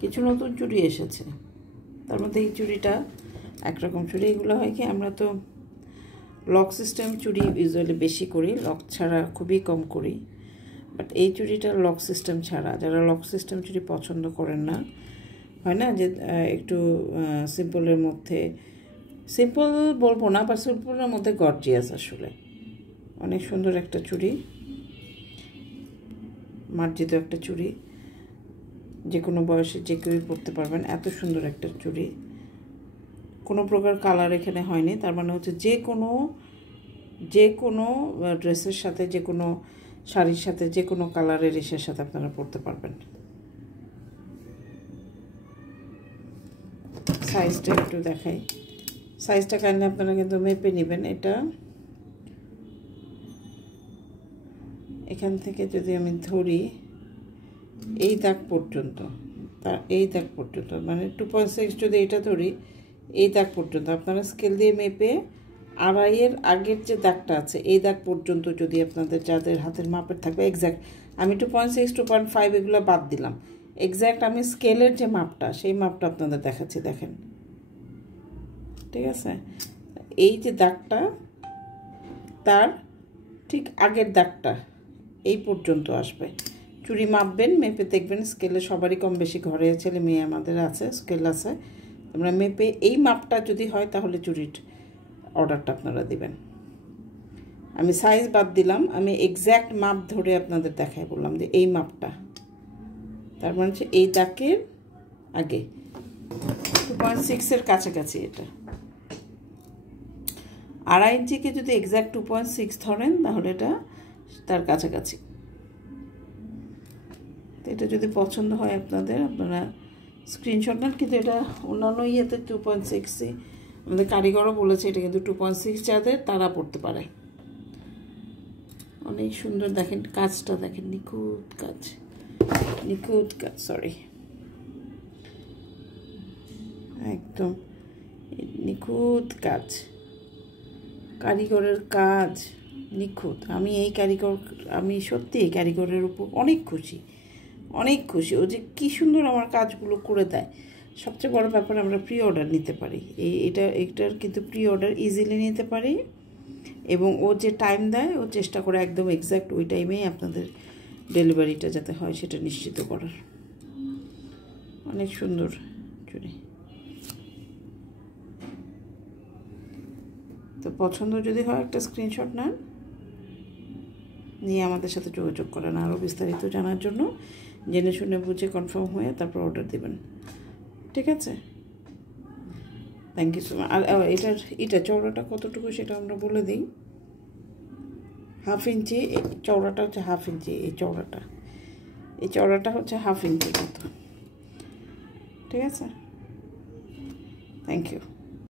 কিছু নতুন চুড়ি এসেছে, তার মধ্যে এই চুড়িটা একরকম চুড়ি। এগুলো হয় কি, আমরা তো লক সিস্টেম চুড়ি ইউজুয়ালি বেশি করি, লক ছাড়া খুবই কম করি। বাট এই চুড়িটা লক সিস্টেম ছাড়া, যারা লক সিস্টেম চুড়ি পছন্দ করেন না, হয় না যে একটু সিম্পলের মধ্যে, সিম্পল বলবো না, বা সিম্পলের মধ্যে গর্জিয়াস, আসলে অনেক সুন্দর একটা চুড়ি, মার্জিত একটা চুড়ি, যে কোনো বয়সে যে কেউই পরতে পারবেন। এত সুন্দর একটা চুড়ি, কোনো প্রকার কালার এখানে হয়নি। তার মানে হচ্ছে যে কোনো ড্রেসের সাথে, যে কোনো শাড়ির সাথে, যে কোনো কালারের এসের সাথে আপনারা পরতে পারবেন। সাইজটা একটু দেখাই, সাইজটা কাইন্ডলি আপনারা কিন্তু মেপে নেবেন। এটা এখান থেকে যদি আমি ধরি, এই দাগ পর্যন্ত, এই দাগ পর্যন্ত, মানে 2.6 যদি এটা ধরি, এই দাগ পর্যন্ত আপনারা স্কেল দিয়ে মেপে আড়াইয়ের আগের যে দাগটা আছে এই দাগ পর্যন্ত যদি আপনাদের, যাদের হাতের মাপের থাকবে এক্স্যাক্ট, আমি 2.6 2.5 এগুলো বাদ দিলাম, এক্স্যাক্ট আমি স্কেলের যে মাপটা, সেই মাপটা আপনাদের দেখাচ্ছি, দেখেন, ঠিক আছে? এই যে দাগটা, তার ঠিক আগের দাগটা এই পর্যন্ত আসবে। চুড়ি মাপবেন, মেপে দেখবেন, স্কেলে সবারই কম বেশি ঘরে ছেলে মেয়ে আমাদের আছে, স্কেল আছে, আমরা মেপে এই মাপটা যদি হয় তাহলে চুড়ির অর্ডারটা আপনারা দিবেন। আমি সাইজ বাদ দিলাম, আমি এক্স্যাক্ট মাপ ধরে আপনাদের দেখাই, বললাম যে এই মাপটা, তার মানে হচ্ছে এই দাগের আগে 2.6-এর কাছাকাছি। এটা 2.5 ইঞ্চিকে যদি এক্স্যাক্ট 2.6 ধরেন তাহলে এটা তার কাছাকাছি। এটা যদি পছন্দ হয় আপনাদের, আপনারা স্ক্রিনশট নেন। কিন্তু এটা অন্যান্য ইয়েতে 2.6, আমাদের কারিগরও বলেছে এটা কিন্তু 2.6 যাদের, তারা পড়তে পারে। অনেক সুন্দর, দেখেন কাজটা, দেখেন নিখুঁত কাজ, নিখুঁত কাজ, সরি, একদম নিখুঁত কাজ, কারিগরের কাজ নিখুঁত। আমি সত্যি এই কারিগরের উপর অনেক খুশি, অনেক খুশি। ও যে কী সুন্দর আমার কাজগুলো করে দেয়। সবচেয়ে বড় ব্যাপার, আমরা প্রি অর্ডার নিতে পারি, এটার কিন্তু প্রি অর্ডার ইজিলি নিতে পারি, এবং ও যে টাইম দেয়, ও চেষ্টা করে একদম এক্স্যাক্ট ওই টাইমেই আপনাদের ডেলিভারিটা যাতে হয় সেটা নিশ্চিত করার। অনেক সুন্দর চুড়ি। তো পছন্দ যদি হয় একটা স্ক্রিনশট নেন, নিয়ে আমাদের সাথে যোগাযোগ করেন আরও বিস্তারিত জানার জন্য। জেনে শুনে বুঝে কনফার্ম হয়ে তারপর অর্ডার দেবেন, ঠিক আছে? Thank you so much. আর এটা চওড়াটা কতটুকু সেটা আমরা বলে দিই। 1/2 ইঞ্চি চওড়াটা হচ্ছে, 1/2 ইঞ্চি এই চওড়াটা হচ্ছে 1/2 ইঞ্চির মতো, ঠিক আছে? Thank you.